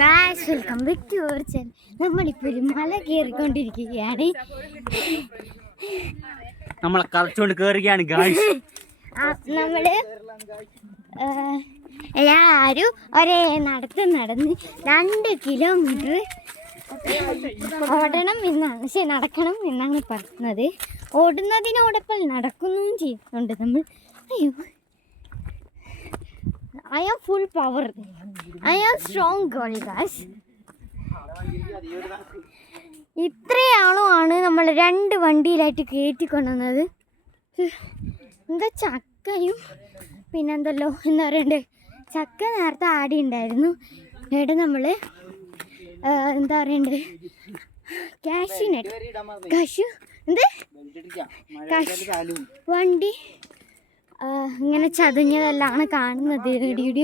Guys welcome back to our channel. നമ്മളിപ്പോൾ ഒരു മല കയറിക്കൊണ്ടിരിക്കുകയാണ്. നമ്മളെ കളിച്ചോണ്ട് കയറുകയാണ് ഗായ്സ്. നമ്മള് എല്ലാവരും ഒരേ നടന്ന് 2 കിലോമീറ്റർ ഓടണം എന്നാണ്, പക്ഷെ നടക്കണം എന്നാണ് പറയുന്നത്. ഓടുന്നതിനോടൊപ്പം നടക്കുകയും ചെയ്യുന്നുണ്ട് നമ്മൾ. അയ്യോ, I am full power. I am strong girl, guys. ഇത്രയാളാണ് നമ്മൾ 2 വണ്ടിയിലായിട്ട് കയറ്റിക്കൊണ്ടുവന്നത്. എന്താ ചക്കയും പിന്നെന്തല്ലോ എന്താ പറയണ്ടേ, ചക്ക നേരത്തെ ആടി ഉണ്ടായിരുന്നു. ഇവിടെ നമ്മൾ എന്താ പറയണ്ടേ, വണ്ടി ഇങ്ങനെ ചതഞ്ഞതെല്ലാം കാണുന്നത്. ഇടിയിടി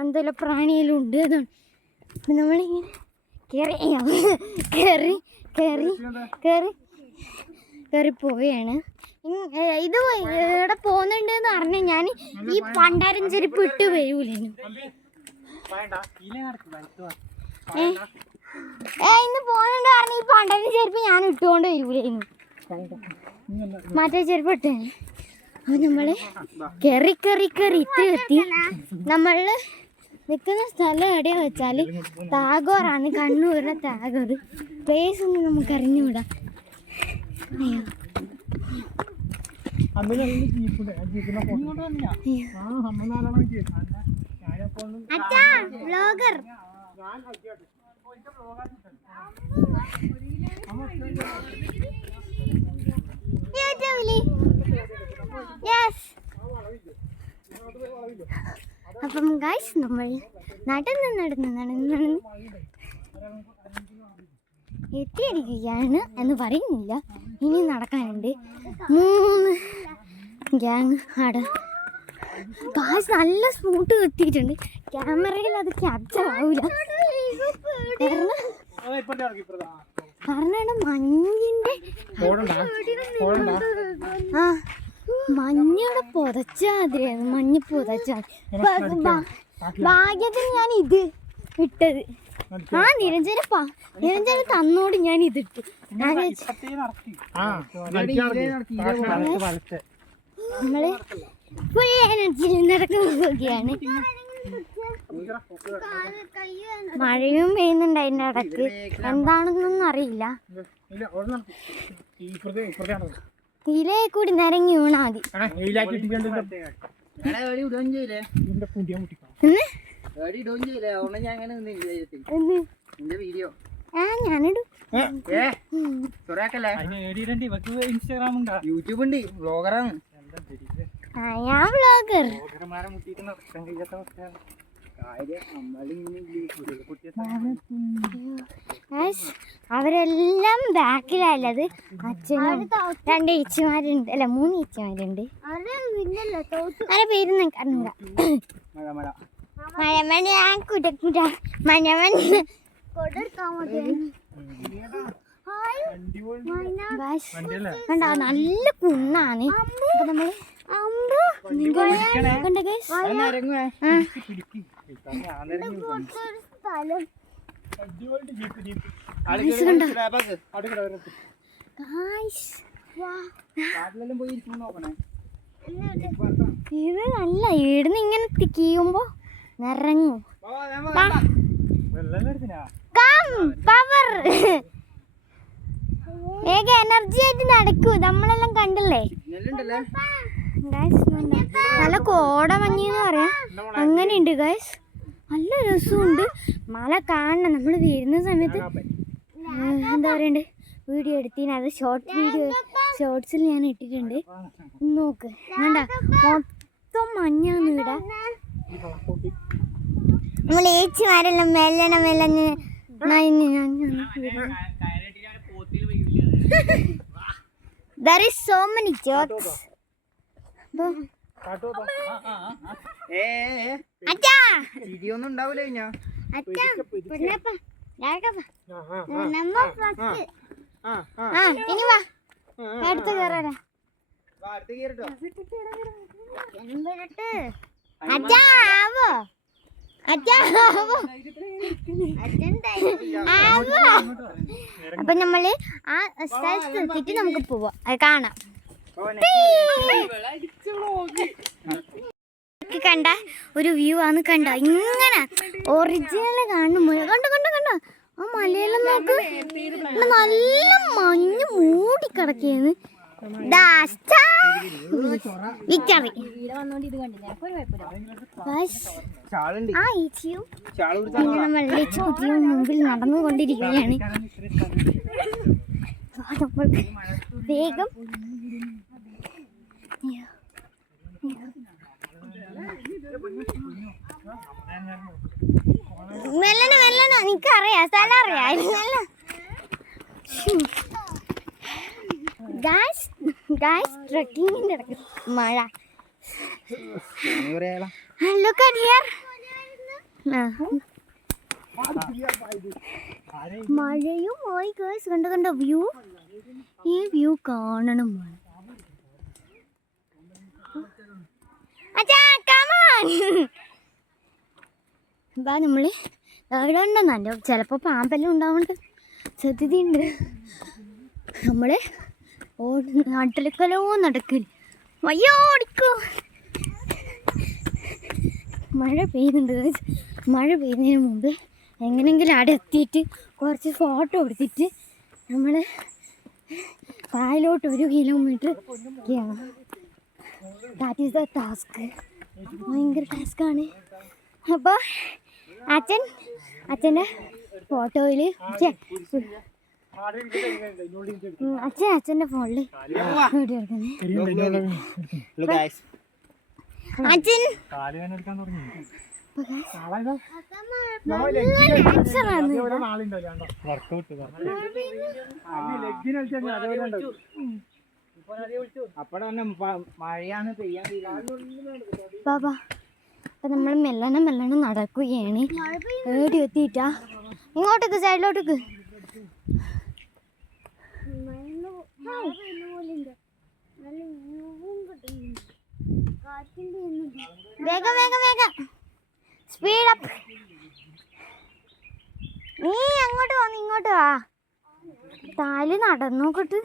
എന്തെല്ലാം പ്രാണിയെല്ലാം ഉണ്ട്. അതുകൊണ്ട് നമ്മളിങ്ങനെ കയറി പോവുകയാണ്. ഇത് ഇവിടെ പോകുന്നുണ്ടെന്ന് പറഞ്ഞാൽ ഞാൻ ഈ പണ്ടാരം ചെരുപ്പ് ഇട്ട് വരൂലേനു. ഇന്ന് പോകുന്നുണ്ട് പറഞ്ഞ ഈ പണ്ടാരം ചെരുപ്പ് ഞാൻ ഇട്ടുകൊണ്ട് വരൂലേനു, മറ്റേ ചെരുപ്പ് ഇട്ടേ. അപ്പോൾ നമ്മൾ കയറി എത്തി. നമ്മൾ നിൽക്കുന്ന സ്ഥലം എവിടെയാ വെച്ചാൽ ടാഗോറാണ്, കണ്ണൂരിലെ ടാഗോർ. പ്ലേസ് ഒന്നും നമുക്ക് അറിഞ്ഞുകൂടാ. അയ്യോ, അച്ഛാ വ്ലോഗർ. അപ്പം ഗൈസ് നമ്മൾ നടന്ന് എത്തിയിരിക്കുകയാണ് എന്ന് പറയുന്നില്ല, ഇനി നടക്കാനുണ്ട്. 3 ഗ്യാങ് അവിടെ. ഗൈസ് നല്ല സ്മൂത്ത് എത്തിയിട്ടുണ്ട്. ക്യാമറയിൽ അത് ക്യാപ്ചർ ആവില്ല കാരണം മഞ്ഞിന്റെ മഞ്ഞോടെ പുതച്ചാതിരിയാണ്. മഞ്ഞ് പുതച്ചാൽ ഭാഗ്യത്തിന് ഞാൻ ഇത് ഇട്ടത്. നിരഞ്ജന തന്നോട് ഞാൻ ഇതിട്ടു. നമ്മള് ഫുൾ എനർജിയിൽ നടക്കുകയാണ്. മഴയും പെയ്യുന്നുണ്ട് അതിൻ്റെ ഇടക്ക്, എന്താണെന്നൊന്നും അറിയില്ല. ഇതിലേ കൂടി നിരങ്ങി വീണാ മതി. ഞാനിടും. യൂട്യൂബ് ഉണ്ട്, വ്ലോഗറാണ്. ഞാൻ വ്ലോഗർ. അവരെല്ലാം ബാക്കിലല്ലത്. അച്ഛനും 2 ചേച്ചിമാരുണ്ട്, അല്ല 3 ചേച്ചിമാരുണ്ട്. ആരെ പേര് അറിഞ്ഞൂടാ. കണ്ടോ, നല്ല കുന്നാണ്. അപ്പൊ നമ്മള് ഇത് നല്ല ഇടുന്ന് ഇങ്ങനെ തിക്കുമ്പോ നിറങ്ങും. പവർ വേഗ എനർജി ആയിട്ട് നടക്കൂ. നമ്മളെല്ലാം കണ്ടില്ലേ, നല്ല കോട മഞ്ഞെന്ന് പറയാം. അങ്ങനെയുണ്ട് ഗൈസ്, നല്ല രസമുണ്ട്. മല കാണണം. നമ്മൾ വരുന്ന സമയത്ത് എന്താ പറയണ്ടേ, വീഡിയോ എടുത്തിന്. അത് ഷോർട്സിൽ ഞാൻ ഇട്ടിട്ടുണ്ട്, നോക്ക്. വേണ്ട, മൊത്തം മഞ്ഞാണ് ഇവിടെ. നമ്മൾ ഏച്ചിമാരെല്ലാം മെല്ലനെ There is so many jokes. അച്ഛാ ഇടിയൊന്നും ഉണ്ടാവില്ല. ഇനി വാ, അടുത്ത് കയറാ. അച്ഛാ ആവോ അപ്പൊ നമ്മള് ആ സ്ഥലത്ത് എത്തിയിട്ട് നമുക്ക് പോവാം, അത് കാണാം. കണ്ട ഒരു വ്യൂ ആണ്, കണ്ട ഇങ്ങനെ ഒറിജിനൽ കാണുമ്പോ കണ്ടോ കണ്ടോ കണ്ടോ ആ മലയെല്ലാം നോക്ക്, നല്ല മഞ്ഞ് മൂടി കിടക്കുകയാണ്. വിക്ടറി ആ ഈച്ചിയും പിന്നെ നമ്മൾ ലച്ചുകുട്ടിയും മുമ്പിൽ നടന്നുകൊണ്ടിരിക്കുകയാണ്. നമ്മൾ വേഗം മെല്ലനെ മെല്ലനെ എനിക്കറിയാം, സ്ഥലം അറിയാം. ട്രക്കിങ്ങിന്റെ ഇടയ്ക്ക് മഴ. Look at here. മഴയുമായി ഗൈസ്, കണ്ട കണ്ട വ്യൂ, ഈ വ്യൂ കാണണം. ബാ നമ്മള് എവിടെണ്ടെന്നല്ലോ, ചിലപ്പോ പാമ്പെല്ലാം ഉണ്ടാവുന്നുണ്ട്, സാധ്യതയുണ്ട്. നമ്മള് നാട്ടിലേക്കല്ലോ നടക്കില്ല, വയ്യോ ഓടിക്കോ. മഴ പെയ്യുന്നുണ്ട്. മഴ പെയ്യുന്നതിന് മുമ്പ് എങ്ങനെയെങ്കിലും അവിടെ എത്തിയിട്ട് കുറച്ച് ഫോട്ടോ എടുത്തിട്ട് നമ്മൾ താഴോട്ട് 1 കിലോമീറ്റർ ഒക്കെയാണ്. That is the task. ഭയങ്കര ടാസ്ക്കാണ്. അപ്പോൾ അച്ഛൻ്റെ ഫോട്ടോയിൽ അച്ഛൻ്റെ ഫോണിൽ വീഡിയോ എടുക്കുന്നത്. അച്ഛൻ ബാബാ അപ്പൊ നമ്മൾ മെല്ലനെ മെല്ലനെ നടക്കുകയാണ്. ഏടി എത്തിയിട്ടാ ഇങ്ങോട്ടേക്ക് സൈഡിലോട്ടേക്ക്. വേഗം വേഗം വേഗം സ്പീഡ് അപ്പ്. നീ അങ്ങോട്ട് വന്ന് ഇങ്ങോട്ട് വാ. താല് നടന്നോക്കട്ട്.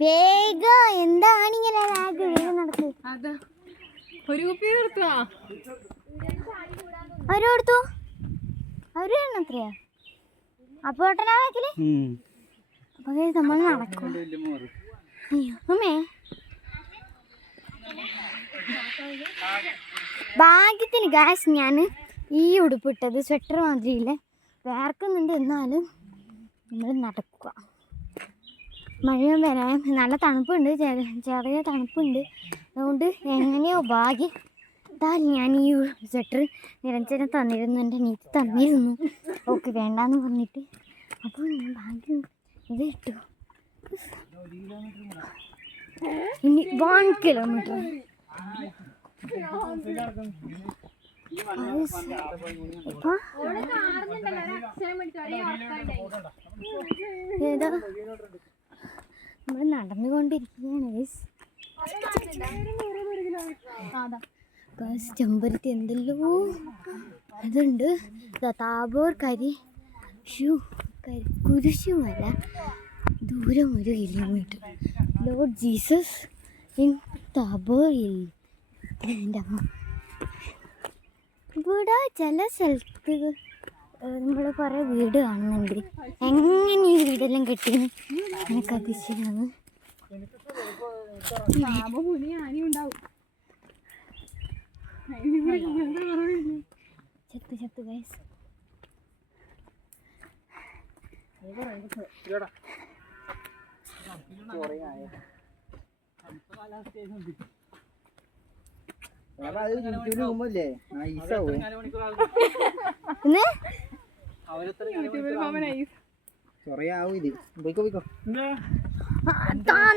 വേഗം എന്താണ് ഇങ്ങനെ വേഗം നടക്ക്. അവര് കൊടുത്തു, അവര് എത്രയാ അപ്പൊ ഏട്ടനാ വാക്കില്. അപ്പൊ നമ്മൾ നടക്കും. അമ്മേ ഭാഗ്യത്തിന് ഗാസ് ഞാൻ ഈ ഉടുപ്പിട്ടത് സ്വെറ്റർ മാതിരിയില്ലേ, വേർക്കുന്നുണ്ട്, എന്നാലും നമ്മൾ നടക്കുക. മഴ വരാൻ നല്ല തണുപ്പുണ്ട്, ചെറിയ തണുപ്പുണ്ട്. അതുകൊണ്ട് എങ്ങനെയോ ഭാഗ്യം ഞാൻ ഈ സ്വെറ്റർ നിരഞ്ജനം തന്നിരുന്നു, എൻ്റെ നീത്ത് തന്നിരുന്നു. ഓക്കെ വേണ്ടാന്ന് പറഞ്ഞിട്ട്. അപ്പോൾ ഞാൻ ഭാഗ്യം ഇത് ഇട്ടു. ഇനി 1 കിലോമീറ്റർ. ഏതാ നമ്മൾ നടന്നുകൊണ്ടിരിക്കുകയാണ്. ചെമ്പരത്തി എന്തെല്ലോ അതുണ്ട്. താബോർ കുരിശുമല ദൂരം 1 kilometre. Lord Jesus in Tabor hill. എൻ്റെ അമ്മ ഇവിടെ ചില സ്ഥലത്ത് നമ്മൾ കുറേ വീട് കാണുന്നുണ്ട്. എങ്ങനെ ഈ വീടെല്ലാം കെട്ടിയെന്ന് എനിക്ക് അതിശയമാണ്. ചത്ത് ഗൈസ്.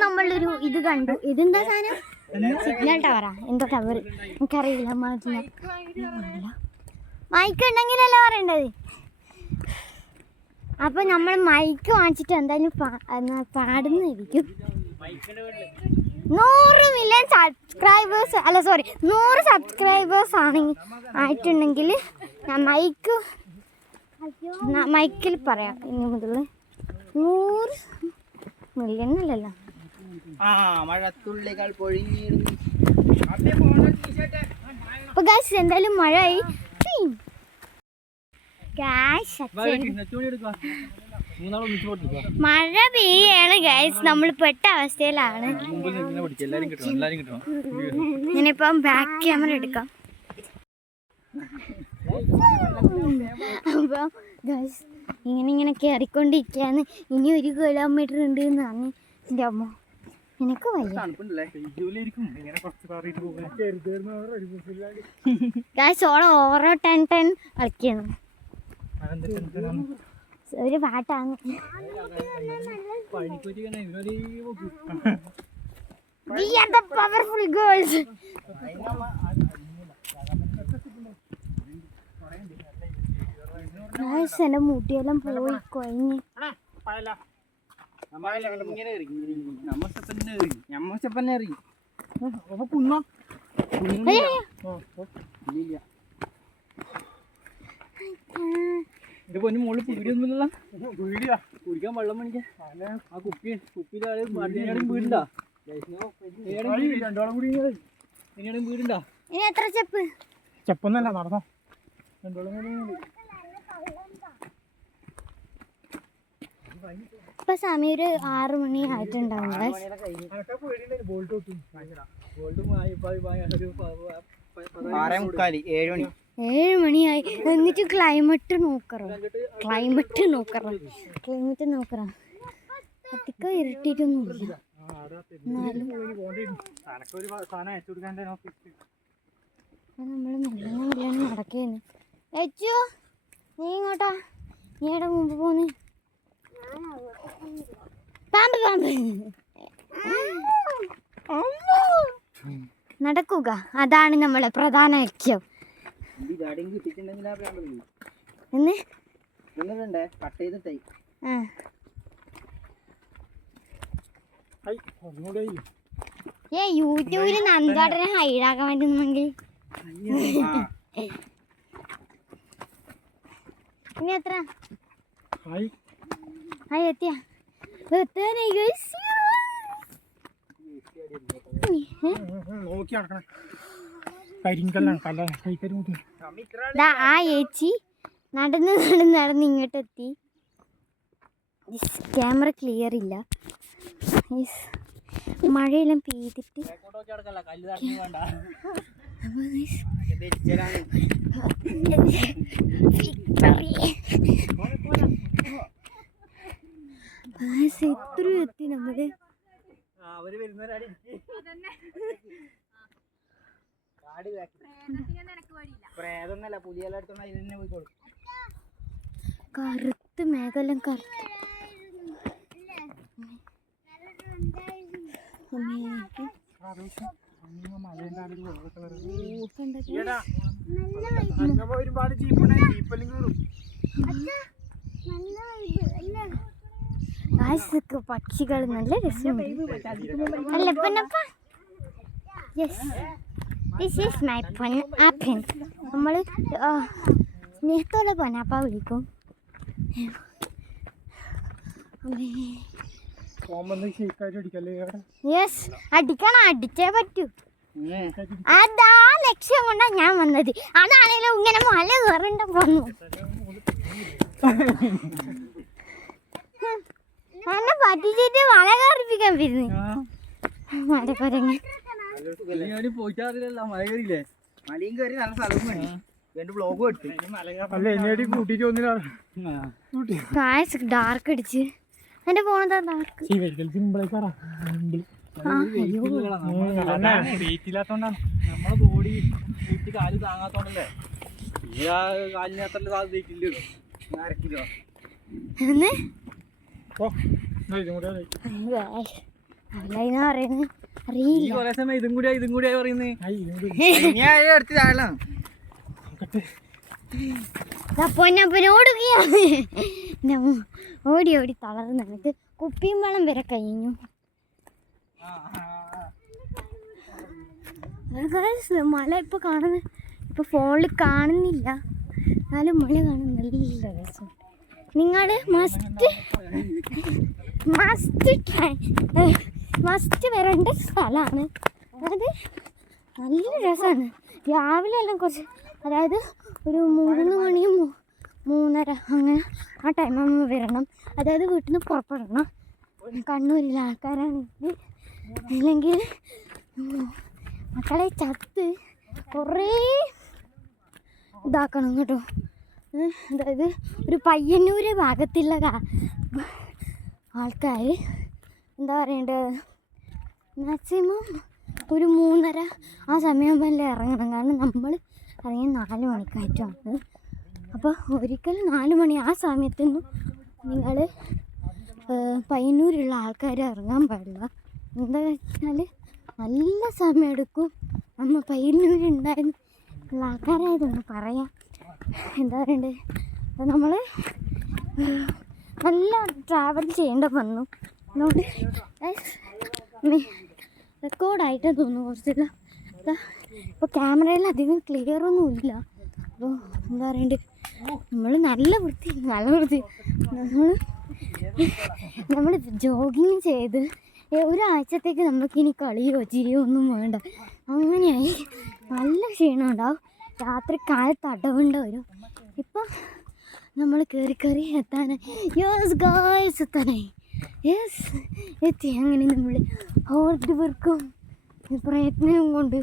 നമ്മളൊരു ഇത് കണ്ടു. ഇതെന്താ സാധനം? സിഗ്നൽ ടവറാ, എന്തോ ടവർ എനിക്കറിയില്ല. മൈക്ക് ഉണ്ടെങ്കിലല്ല പറയേണ്ടത്. അപ്പൊ നമ്മൾ മൈക്ക് വാങ്ങിച്ചിട്ട് എന്തായാലും പാടുന്നതായിരിക്കും. 100 മില്യൺ സബ്സ്ക്രൈബേഴ്സ് 100 സബ്സ്ക്രൈബേഴ്സ് ആയിട്ടുണ്ടെങ്കിൽ ഞാൻ മൈക്കിൽ പറയാം. ഇനി മുതൽ 100 മില്യൺ അല്ലല്ലോ. മഴത്തുള്ളികൾ പൊഴിഞ്ഞു. അപ്പൊ ഗായ്സ് എന്തായാലും മഴയായി. മഴ പെയ്യാണ് ഗൈസ്. നമ്മൾ പെട്ട അവസ്ഥയിലാണ്. ഞാനിപ്പം ബാക്ക് ക്യാമറ എടുക്കാം. അപ്പം ഗൈസ് ഇങ്ങനെ കയറിക്കൊണ്ടിരിക്കുകയാണ്. ഇനി 1 കിലോമീറ്റർ ഉണ്ട് എന്ന് പറഞ്ഞു എൻ്റെ അമ്മ. എനിക്ക് വയ്യ ഗൈസ്. ഓരോ 10 കളിക്കുന്നു. ഒരു പാട്ടാണ്. We are the powerful girls. എന്റെ മുടിയെല്ലാം പോയി കൊഴിഞ്ഞ്. മോള് പീടിയൊന്നുമില്ല. കുടിക്കാൻ വെള്ളം മേടിക്കാൻ ആ കുപ്പിയിലാള് വീടുണ്ടാ. രണ്ടോളം കൂടി വീടുണ്ടാ. ഇനി എത്ര സ്റ്റെപ്പ്? സ്റ്റെപ്പൊന്നല്ല, നടന്നോ. രണ്ടോളം കൂടി ഇപ്പൊ സമയം ഒരു 6 മണി ആയിട്ടുണ്ടാവും. 7 മണിയായി. എന്നിട്ട് ക്ലൈമറ്റ് നോക്കറ അധികം ഇരട്ടിട്ടൊന്നുമില്ല. നമ്മള് മെല്ലെ നടക്കുന്നു. ഏച്ചു നീ ഇങ്ങോട്ടാ, നീ എവിടെ മുമ്പ് പോന്ന്? നടക്കുക, അതാണ് നമ്മളെ പ്രധാന ലക്ഷ്യം. യൂട്യൂബിൽ നന്ദാട്ടനെ ഹൈഡാക്കാൻ പറ്റുന്നെങ്കിൽ ഇനി എത്ര എത്തിയ ആ ഏച്ചി നടന്ന് ഇങ്ങോട്ടെത്തി. ക്യാമറ ക്ലിയർ ഇല്ല. മഴയെല്ലാം പെയ്തിട്ട് എത്ര എത്തി നമ്മള്. കറുത്ത് മേഘെല്ലാം കറുത്ത്. പക്ഷികൾ നല്ല രസമുണ്ട് അല്ലേ Ponnappa? Yes, this is my Ponnappan. നമ്മൾ സ്നേഹത്തോടെ പൊന്നപ്പ വിളിക്കും. യെസ്, അടിക്കണം, അടിച്ചേ പറ്റൂ. അതാ ലക്ഷ്യം കൊണ്ടാ ഞാൻ വന്നത്. അതാണെങ്കിലും ഇങ്ങനെ മല കയറണ്ട പോന്നു. എന്നെ പറ്റിച്ചിട്ട് മല കയറിപ്പിക്കാൻ വരുന്നു. മലപ്പരങ്ങ ഡാർക്ക് അടിച്ച് എന്റെ ഫോണെന്താ ഡാർക്ക്? നമ്മളെ ബോഡി കാല് താങ്ങാത്തോണ്ടല്ലേ കാലിന് അത്ര സാധ്യതയില്ല. കിലോ ഇതും കൂടിയാ പറയുന്നേ. പൊന്നപ്പനോടുകയാണ്. ഓടി ഓടി തളർന്ന് എന്നിട്ട് കുപ്പിയും വെള്ളം വരെ കഴിഞ്ഞു. മല ഇപ്പൊ കാണുന്നത് ഇപ്പൊ ഫോണിൽ കാണുന്നില്ല, എന്നാലും മല കാണാൻ നല്ല രസം. നിങ്ങൾ മസ്റ്റ് വരേണ്ട സ്ഥലമാണ്. അതായത് നല്ല രസമാണ്. രാവിലെ എല്ലാം കുറച്ച്, അതായത് ഒരു 3 മണിയും 3:30 അങ്ങനെ ആ ടൈമാകുമ്പോൾ വരണം. അതായത് വീട്ടിൽ നിന്ന് പുറപ്പെടണം. കണ്ണൂരിലെ ആൾക്കാരാണെങ്കിൽ ഇല്ലെങ്കിൽ മക്കളെ ചത്ത് കുറേ ഇതാക്കണം കേട്ടോ. അതായത് ഒരു പയ്യന്നൂര് ഭാഗത്തുള്ള ആൾക്കാർ എന്താ പറയേണ്ടത്, മാക്സിമം ഒരു 3:30 ആ സമയം വല്ല ഇറങ്ങണം. കാരണം നമ്മൾ ഇറങ്ങി 4 മണിക്കായിട്ടാണ്. അപ്പോൾ ഒരിക്കലും 4 മണി ആ സമയത്തൊന്നും നിങ്ങൾ പയ്യന്നൂരുള്ള ആൾക്കാർ ഇറങ്ങാൻ പാടില്ല. എന്താ വെച്ചാൽ നല്ല സമയം എടുക്കും. നമ്മൾ പയ്യന്നൂരുണ്ടായിരുന്ന ഉള്ള ആൾക്കാരായതൊന്ന് പറയാം. എന്താ പറയണ്ടത്, അപ്പോൾ നമ്മൾ നല്ല ട്രാവൽ ചെയ്യേണ്ട വന്നു. അതുകൊണ്ട് റെക്കോർഡായിട്ട് തോന്നുന്നു കുറച്ചില്ല. ഇപ്പോൾ ക്യാമറയിൽ അധികം ക്ലിയറൊന്നും ഇല്ല. അപ്പോൾ എന്താ പറയണ്ടത്, നമ്മൾ നല്ല വൃത്തി നമ്മൾ ജോഗിങ് ചെയ്ത് ഒരാഴ്ചത്തേക്ക് നമുക്കിനി കളിയോ ചിരിയോ ഒന്നും വേണ്ട. അങ്ങനെയായി നല്ല ക്ഷീണം ഉണ്ടാവും. രാത്രി കാലത്ത് അടവുണ്ട വരും. ഇപ്പം നമ്മൾ കയറി എത്താനായി. യെസ് ഗായ്സ്, എത്താനായി. യെസ് എത്തി. അങ്ങനെ നമ്മൾ ഹാർഡ് വർക്കും പ്രയത്നവും കൊണ്ട്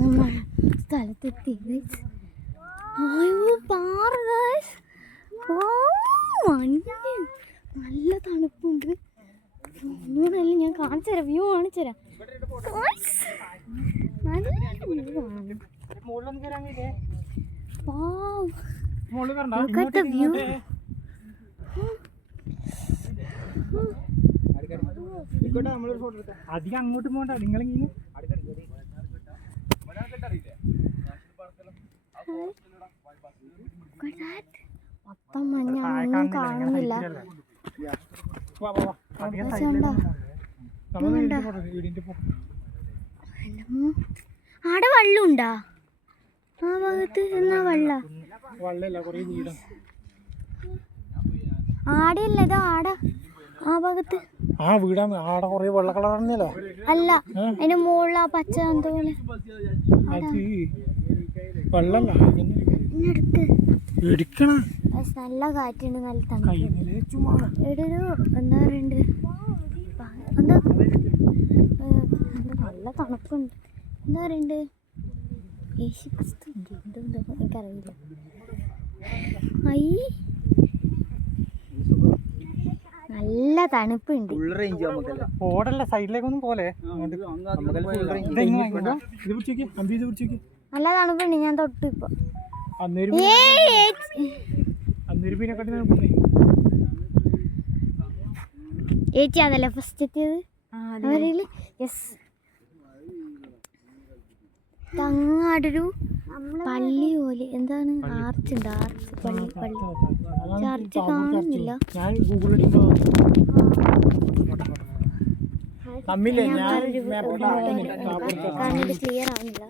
നമ്മൾ സ്ഥലത്തെത്തി. പാറ മഞ്ഞ് നല്ല തണുപ്പുണ്ട്. അങ്ങനെയല്ല, ഞാൻ കാണിച്ചു തരാം, വ്യൂ കാണിച്ചു തരാം. നല്ല വ്യൂ. അധികം അങ്ങോട്ട് പോകണ്ട, നിങ്ങളിങ്ങനെ മൊത്തം മഞ്ഞൊന്നും കാണുന്നില്ല. ആടെ വെള്ളമുണ്ടാ ആ ഭാഗത്ത്? എന്നാ ആടെയല്ല, ഇത് ആട ആ ഭാഗത്ത്. ആ വീടാണ്. ആടെ കൊറേ വെള്ള കളർ തന്നെയല്ലോ. അല്ല, അതിന്റെ മുകളിൽ ആ പച്ച എന്തോ പോലെ വെള്ളല്ല. നല്ല കാറ്റുണ്ട്, നല്ല തണുപ്പ്. എന്താ പറയണ്ട്, എന്താ നല്ല തണുപ്പുണ്ട്. എന്താ പറയണ്ട്, യേശുക്രിസ്തു എന്തോ എനിക്കറിയില്ല. നല്ല തണുപ്പുണ്ട്. ഓടല്ല, സൈഡിലേക്കൊന്നും പോലെ. നല്ല തണുപ്പുണ്ട്. ഞാൻ തൊട്ടു ഇപ്പൊ ചേച്ചി അതല്ലേ ഫസ്റ്റ് എത്തിയത് അവരില്. യെസ്, തങ്ങാടൊരു പള്ളി പോലെ എന്താണ്, ആർച്ചുണ്ട്, ആർച്ച് പള്ളി. ചർച്ച് കാണുന്നില്ല. കാരണം ക്ലിയർ ആവുന്നില്ല.